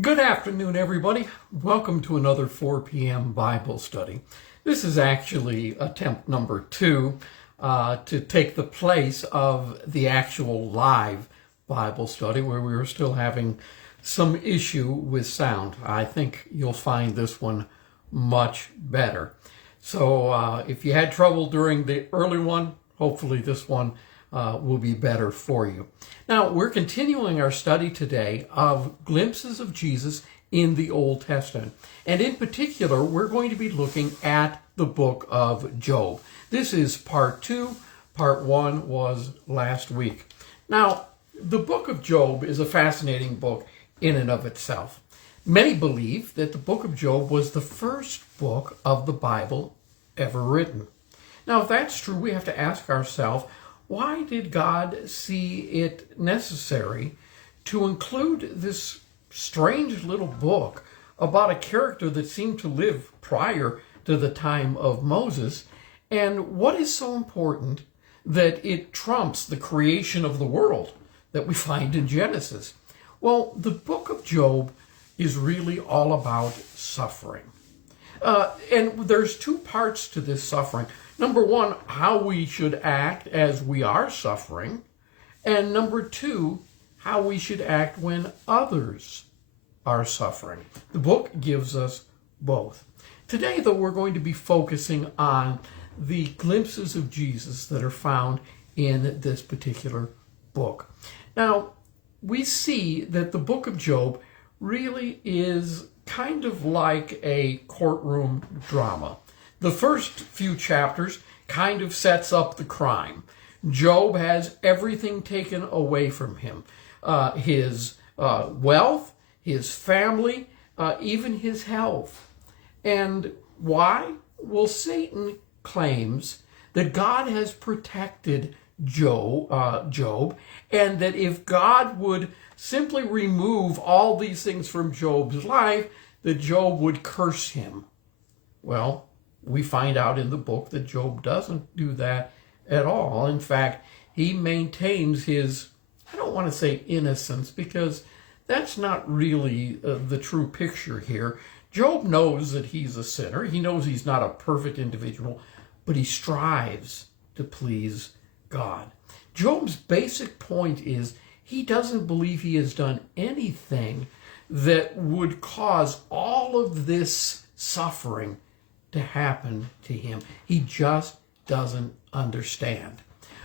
Good afternoon, everybody. Welcome to another 4 p.m. Bible study. This is actually attempt number 2 to take the place of the actual live Bible study where we were still having some issue with sound. I think you'll find this one much better. So if you had trouble during the early one, hopefully this one will be better for you. Now, we're continuing our study today of glimpses of Jesus in the Old Testament. And in particular, we're going to be looking at the book of Job. This is part 2. Part 1 was last week. Now, the book of Job is a fascinating book in and of itself. Many believe that the book of Job was the first book of the Bible ever written. Now, if that's true, we have to ask ourselves, why did God see it necessary to include this strange little book about a character that seemed to live prior to the time of Moses? And what is so important that it trumps the creation of the world that we find in Genesis? Well, the book of Job is really all about suffering. And there's two parts to this suffering. Number one, how we should act as we are suffering. And number two, how we should act when others are suffering. The book gives us both. Today, though, we're going to be focusing on the glimpses of Jesus that are found in this particular book. Now, we see that the book of Job really is kind of like a courtroom drama. The first few chapters kind of sets up the crime. Job has everything taken away from him. His wealth, his family, even his health. And why? Well, Satan claims that God has protected Job, and that if God would simply remove all these things from Job's life, that Job would curse him. Well, we find out in the book that Job doesn't do that at all. In fact, he maintains his, I don't want to say innocence, because that's not really the true picture here. Job knows that he's a sinner. He knows he's not a perfect individual, but he strives to please God. Job's basic point is he doesn't believe he has done anything that would cause all of this suffering to happen to him. He just doesn't understand.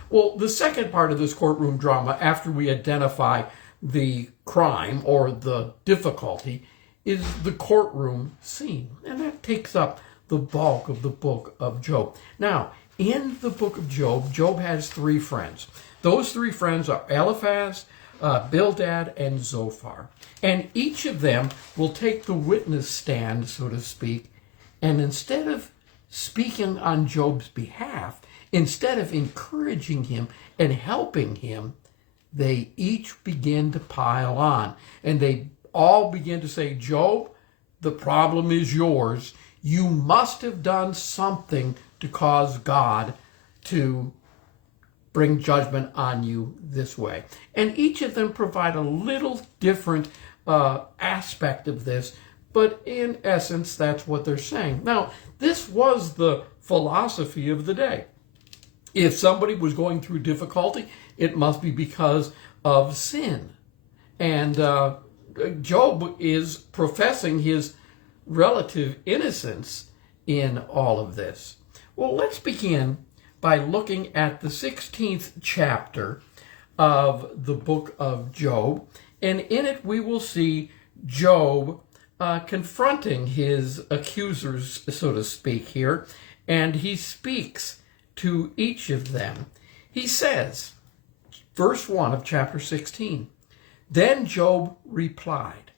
Well, the second part of this courtroom drama, after we identify the crime or the difficulty, is the courtroom scene. And that takes up the bulk of the book of Job. Now, in the book of Job, Job has 3 friends. Those 3 friends are Eliphaz, Bildad, and Zophar. And each of them will take the witness stand, so to speak, and instead of speaking on Job's behalf, instead of encouraging him and helping him, they each begin to pile on. And they all begin to say, Job, the problem is yours. You must have done something to cause God to bring judgment on you this way. And each of them provide a little different aspect of this, but in essence, that's what they're saying. Now, this was the philosophy of the day. If somebody was going through difficulty, it must be because of sin. And Job is professing his relative innocence in all of this. Well, let's begin by looking at the 16th chapter of the book of Job. And in it, we will see Job confronting his accusers, so to speak, here, and he speaks to each of them. He says, verse 1 of chapter 16, Then Job replied,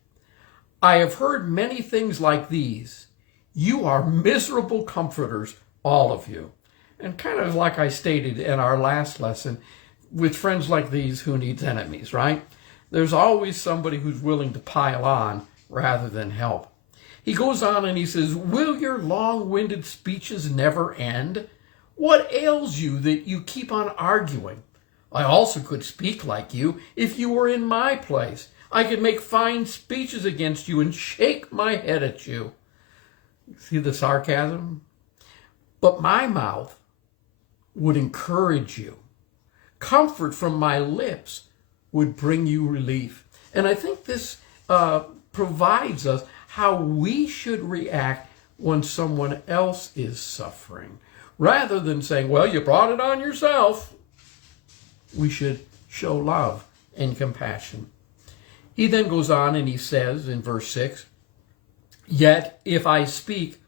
I have heard many things like these. You are miserable comforters, all of you. And kind of like I stated in our last lesson, with friends like these, who needs enemies, right? There's always somebody who's willing to pile on rather than help. He goes on and he says, Will your long-winded speeches never end? What ails you that you keep on arguing? I also could speak like you if you were in my place. I could make fine speeches against you and shake my head at you. See the sarcasm? But my mouth would encourage you. Comfort from my lips would bring you relief. And I think this provides us how we should react when someone else is suffering. Rather than saying, well, you brought it on yourself, we should show love and compassion. He then goes on and he says in verse 6, yet if I speak,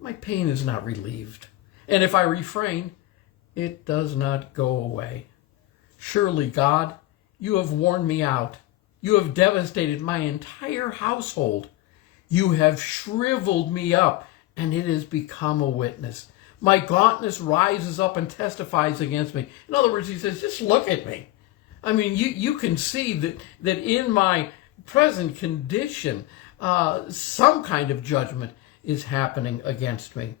my pain is not relieved. And if I refrain, it does not go away. Surely, God, you have worn me out. You have devastated my entire household. You have shriveled me up, and it has become a witness. My gauntness rises up and testifies against me. In other words, he says, just look at me. I mean, you can see that in my present condition, some kind of judgment is happening against me.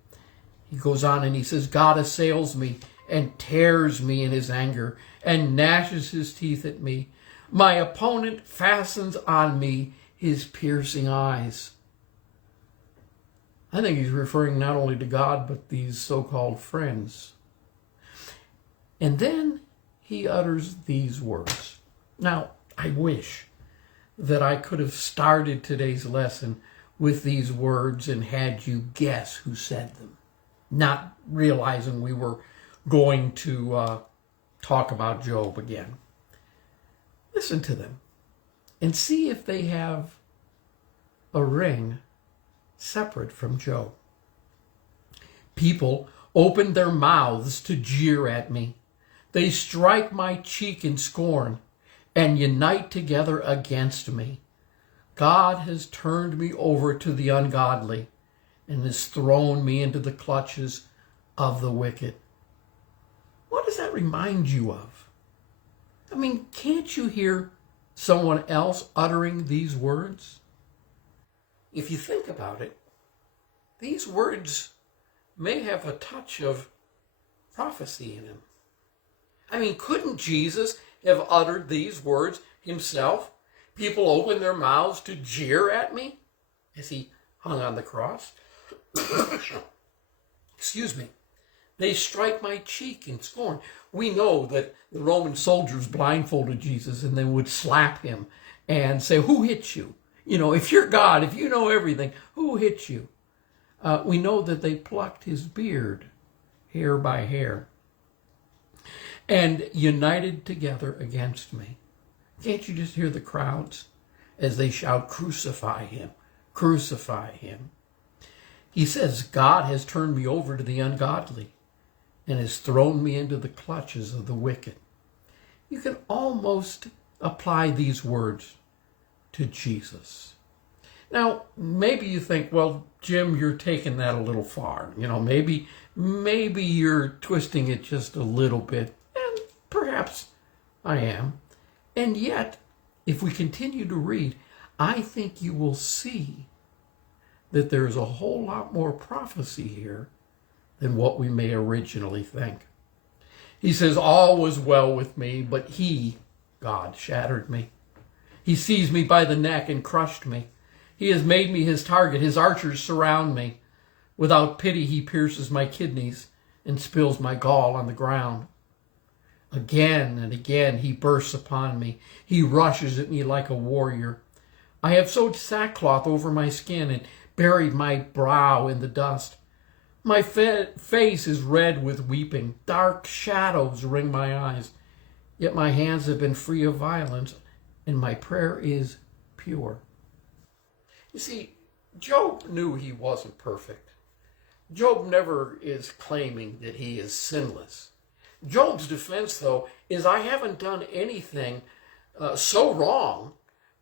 He goes on and he says, God assails me and tears me in his anger and gnashes his teeth at me. My opponent fastens on me his piercing eyes. I think he's referring not only to God, but these so-called friends. And then he utters these words. Now, I wish that I could have started today's lesson with these words and had you guess who said them, not realizing we were going to talk about Job again. Listen to them and see if they have a ring separate from Job. People open their mouths to jeer at me. They strike my cheek in scorn and unite together against me. God has turned me over to the ungodly and has thrown me into the clutches of the wicked. What does that remind you of? I mean, can't you hear someone else uttering these words? If you think about it, these words may have a touch of prophecy in them. I mean, couldn't Jesus have uttered these words himself? People open their mouths to jeer at me as he hung on the cross. Excuse me. They strike my cheek in scorn. We know that the Roman soldiers blindfolded Jesus and they would slap him and say, who hit you? You know, if you're God, if you know everything, who hit you? We know that they plucked his beard, hair by hair, and united together against me. Can't you just hear the crowds as they shout, crucify him, crucify him? He says, God has turned me over to the ungodly and has thrown me into the clutches of the wicked. You can almost apply these words to Jesus. Now, maybe you think, well, Jim, you're taking that a little far. You know, maybe you're twisting it just a little bit, and perhaps I am. And yet, if we continue to read, I think you will see that there's a whole lot more prophecy here than what we may originally think. He says, all was well with me, but he, God, shattered me. He seized me by the neck and crushed me. He has made me his target. His archers surround me. Without pity, he pierces my kidneys and spills my gall on the ground. Again and again, he bursts upon me. He rushes at me like a warrior. I have sewed sackcloth over my skin and buried my brow in the dust. My face is red with weeping. Dark shadows ring my eyes. Yet my hands have been free of violence, and my prayer is pure. You see, Job knew he wasn't perfect. Job never is claiming that he is sinless. Job's defense, though, is I haven't done anything so wrong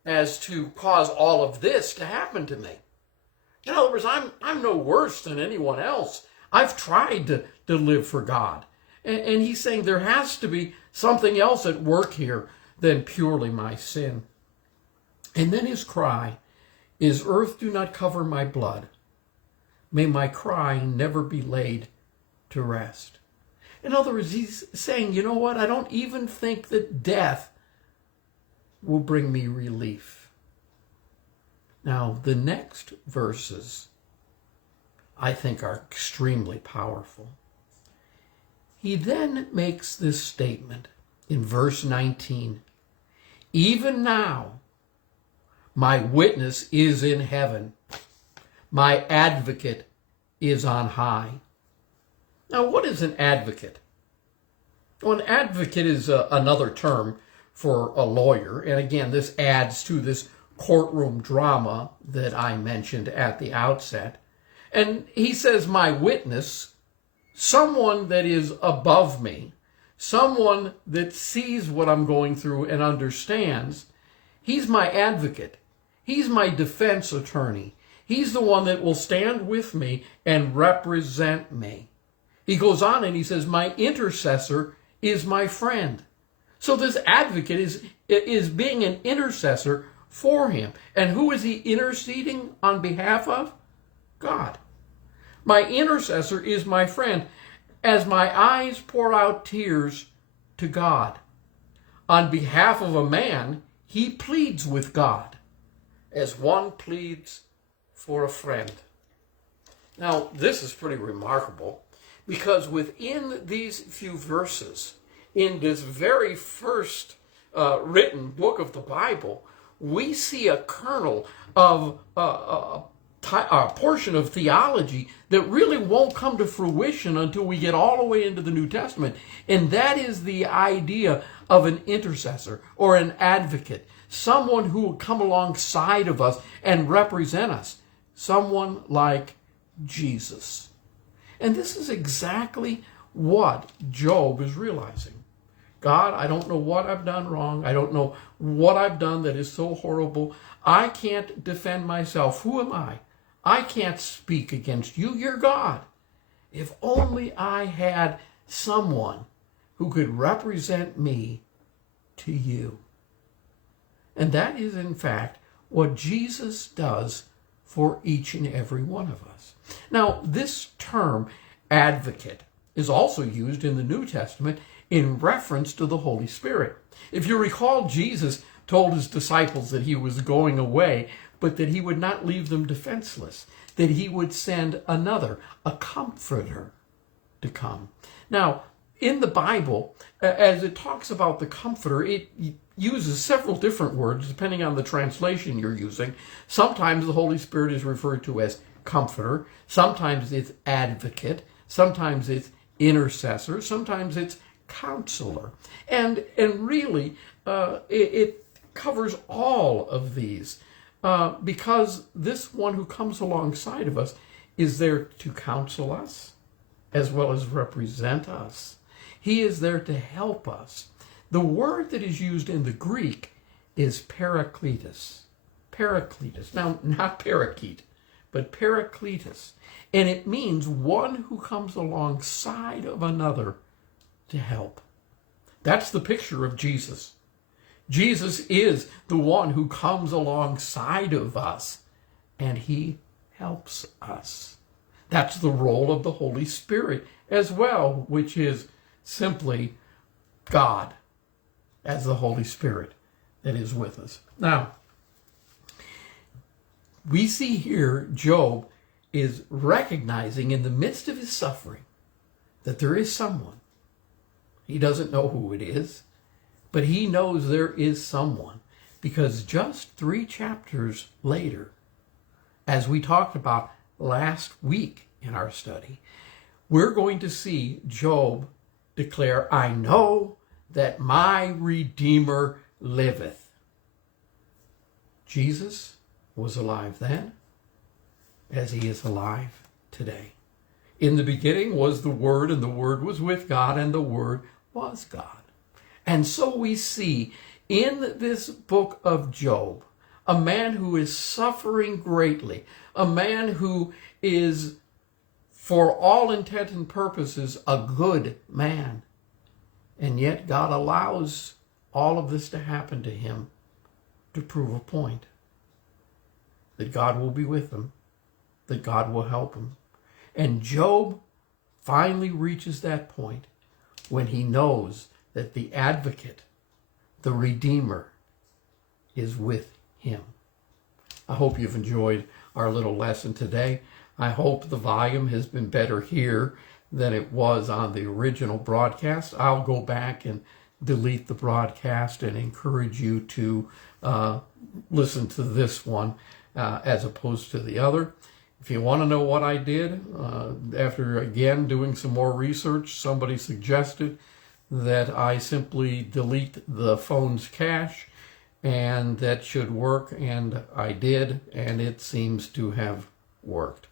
as to cause all of this to happen to me. In other words, I'm no worse than anyone else. I've tried to live for God. And he's saying there has to be something else at work here than purely my sin. And then his cry is, earth, do not cover my blood. May my cry never be laid to rest. In other words, he's saying, you know what? I don't even think that death will bring me relief. Now, the next verses I think are extremely powerful. He then makes this statement in verse 19. Even now, my witness is in heaven. My advocate is on high. Now, what is an advocate? Well, an advocate is another term for a lawyer. And again, this adds to this courtroom drama that I mentioned at the outset. And he says, my witness, someone that is above me, someone that sees what I'm going through and understands, he's my advocate. He's my defense attorney. He's the one that will stand with me and represent me. He goes on and he says, my intercessor is my friend. So this advocate is being an intercessor for him. And who is he interceding on behalf of? God. My intercessor is my friend, as my eyes pour out tears to God. On behalf of a man, he pleads with God, as one pleads for a friend. Now, this is pretty remarkable, because within these few verses, in this very first written book of the Bible, we see a kernel of a portion of theology that really won't come to fruition until we get all the way into the New Testament. And that is the idea of an intercessor or an advocate, someone who will come alongside of us and represent us, someone like Jesus. And this is exactly what Job is realizing. God, I don't know what I've done wrong. I don't know what I've done that is so horrible. I can't defend myself. Who am I? I can't speak against you. You're God. If only I had someone who could represent me to you. And that is, in fact, what Jesus does for each and every one of us. Now, this term, advocate, is also used in the New Testament in reference to the Holy Spirit. If you recall, Jesus told his disciples that he was going away, but that he would not leave them defenseless, that he would send another, a comforter, to come. Now, in the Bible, as it talks about the comforter, it uses several different words depending on the translation you're using. Sometimes the Holy Spirit is referred to as comforter, sometimes it's advocate, sometimes it's intercessor, sometimes it's counselor. And really, it covers all of these because this one who comes alongside of us is there to counsel us as well as represent us. He is there to help us. The word that is used in the Greek is parakletos. Parakletos. Now, not parakeet, but parakletos. And it means one who comes alongside of another to help. That's the picture of Jesus. Jesus is the one who comes alongside of us, and he helps us. That's the role of the Holy Spirit as well, which is simply God as the Holy Spirit that is with us. Now, we see here Job is recognizing in the midst of his suffering that there is someone. He doesn't know who it is, but he knows there is someone, because just 3 chapters later, as we talked about last week in our study, we're going to see Job declare, I know that my Redeemer liveth. Jesus was alive then, as he is alive today. In the beginning was the Word, and the Word was with God, and the Word was God. And so we see in this book of Job, a man who is suffering greatly, a man who is, for all intent and purposes, a good man. And yet God allows all of this to happen to him to prove a point. That God will be with him, that God will help him. And Job finally reaches that point when he knows that the advocate, the Redeemer, is with him. I hope you've enjoyed our little lesson today. I hope the volume has been better here than it was on the original broadcast. I'll go back and delete the broadcast and encourage you to listen to this one as opposed to the other. If you want to know what I did, after again doing some more research, somebody suggested that I simply delete the phone's cache, and that should work, and I did, and it seems to have worked.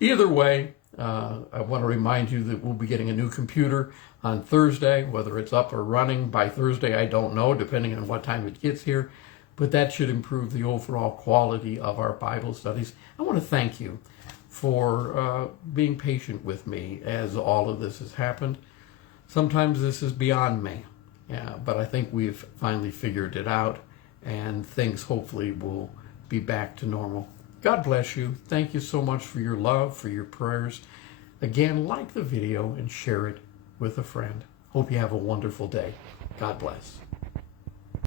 Either way, I want to remind you that we'll be getting a new computer on Thursday. Whether it's up or running by Thursday, I don't know, depending on what time it gets here, but that should improve the overall quality of our Bible studies. I want to thank you for being patient with me as all of this has happened. Sometimes this is beyond me, but I think we've finally figured it out, and things hopefully will be back to normal. God bless you. Thank you so much for your love, for your prayers. Again, like the video and share it with a friend. Hope you have a wonderful day. God bless.